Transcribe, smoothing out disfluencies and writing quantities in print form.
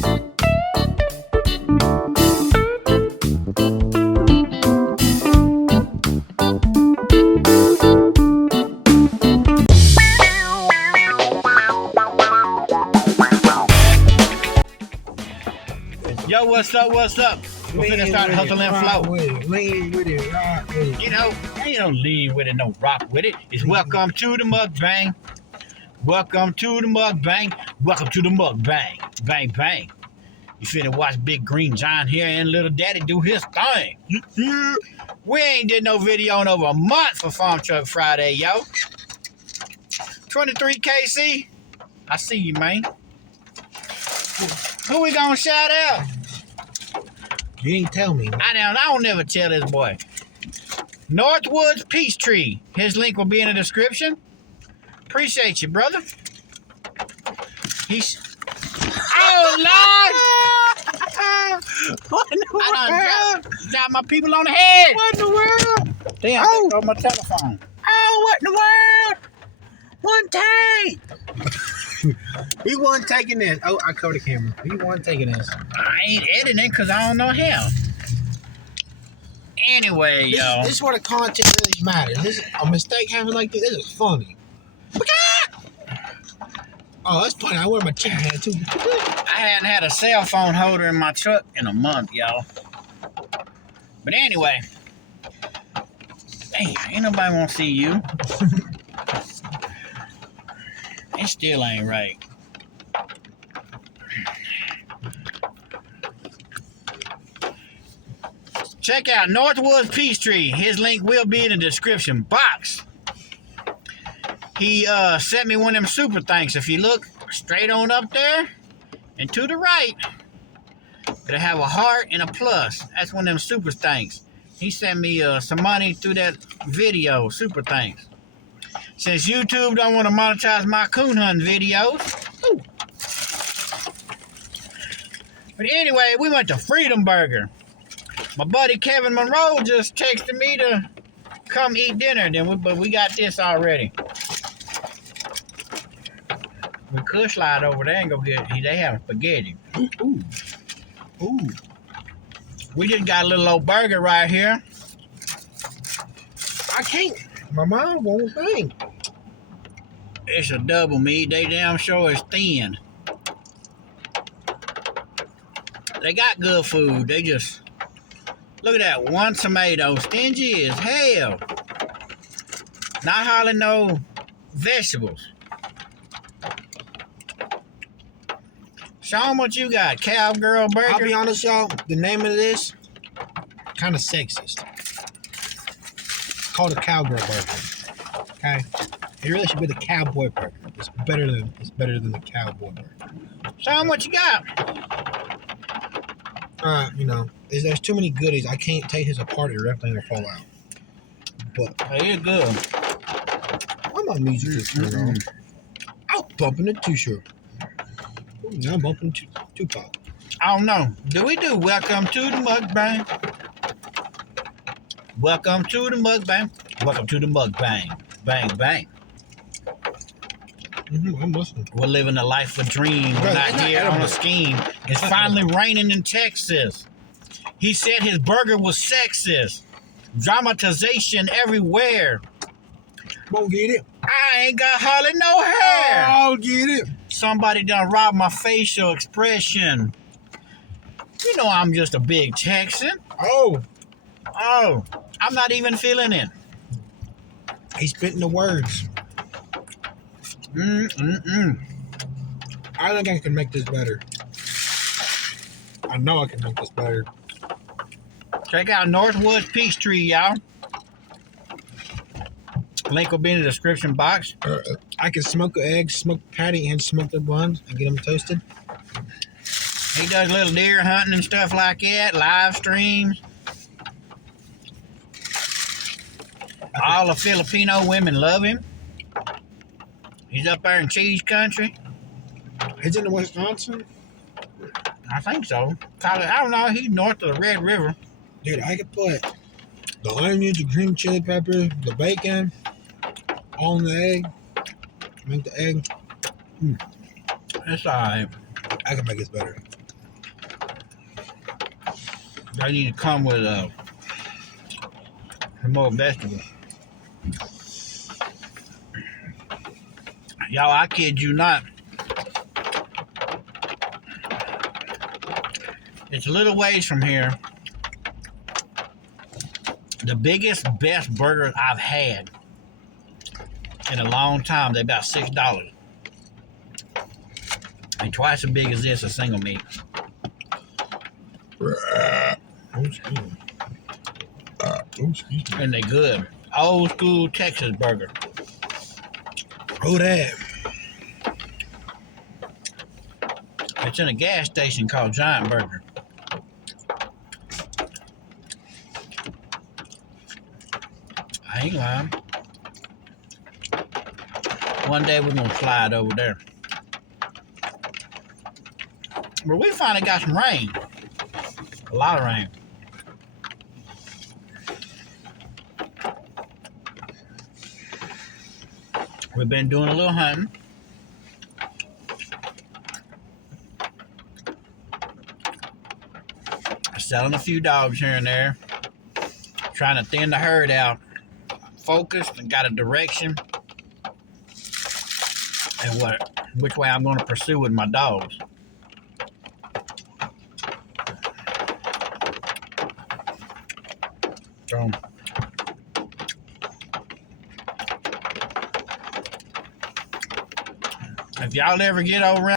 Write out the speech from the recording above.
Yo, what's up? What's up? We're finna start hustling and flow. Lean with it, rock with it. You know, ain't no lean with it, no rock with it. It's welcome to the mukbang. Welcome to the mukbang. Welcome to the mukbang. Bang, bang. You finna watch Big Green John here and Little Daddy do his thing. We ain't did no video in over a month for Farm Truck Friday, yo. 23 KC. I see you, man. Who we gonna shout out? You didn't tell me. I don't never tell this boy. Northwoods Peachtree. His link will be in the description. Appreciate you, brother. He's. Oh Lord! What in the world? I done shot my people on the head. What in the world? Damn, Oh. on my telephone. Oh, what in the world? One take. He wasn't taking this. Oh, I covered the camera. He wasn't taking this. I ain't editing because I don't know how. Anyway, yo. This is where the content really matters. This is a mistake having like this. This is funny. Oh, that's funny. I wear my chicken hat too. I hadn't had a cell phone holder in my truck in a month, y'all. But anyway, hey, ain't nobody want to see you. It still ain't right. Check out Northwoods Peachtree. His link will be in the description box. He sent me one of them super thanks. If you look straight on up there and to the right, it'll have a heart and a plus. That's one of them super thanks. He sent me some money through that video, super thanks. Since YouTube don't want to monetize my coon hunting videos. Ooh. But anyway, we went to Freedom Burger. My buddy Kevin Monroe just texted me to come eat dinner. But we got this already. We could slide over there and go get it. They have spaghetti. Ooh. Ooh. We just got a little old burger right here. I can't. My mom won't think. It's a double meat. They damn sure is thin. They got good food. They just... Look at that. One tomato. Stingy as hell. Not hardly no vegetables. Show them what you got. Cowgirl burger. I'll be honest, y'all. The name of this, kind of sexist. It's called a cowgirl burger. Okay? It really should be the cowboy burger. It's better than the cowboy burger. Show them what you got. You know, there's too many goodies. I can't take this apart. Everything will fall out. But Hey, it's good. I'm not music just turned on. I'm bumping the t-shirt. Now I'm bumping Tupac. I don't know. Do we do welcome to the mukbang? Welcome to the mukbang. Welcome to the mukbang. Bang, bang. I'm listening. We're living a life of dreams. We're Bro, not it's not here on a edible. scheme. It's finally raining in Texas. He said his burger was sexist. Dramatization everywhere. Won't get it. I ain't got hardly no hair. I'll get it. Somebody done robbed my facial expression. You know I'm just a big Texan. Oh, Oh, I'm not even feeling it. he's spitting the words. I I think I can make this better. I know I can make this better. Check out Northwoods Peachtree, y'all. Link will be in the description box. I can smoke an egg, smoke patty, and smoke their buns and get them toasted. He does little deer hunting and stuff like that, live streams. All the Filipino women love him. He's up there in cheese country. He's in Wisconsin. I think so. I don't know. He's north of the Red River. Dude, I could put the onions, the green chili pepper, the bacon on the egg. Make the egg. That's all right. I can make this better. They need to come with more vegetables. Y'all, I kid you not. It's a little ways from here. The biggest, best burgers I've had in a long time, they're about $6. And twice as big as this, a single meat. Oh, excuse me. And they good. Old school Texas burger. Who that? It's in a gas station called Giant Burger. I ain't lying. One day we're gonna fly it over there. But we finally got some rain. A lot of rain. We've been doing a little hunting. Selling a few dogs here and there. Trying to thin the herd out. Focused and got a direction. And which way I'm going to pursue with my dogs. So, if y'all ever get over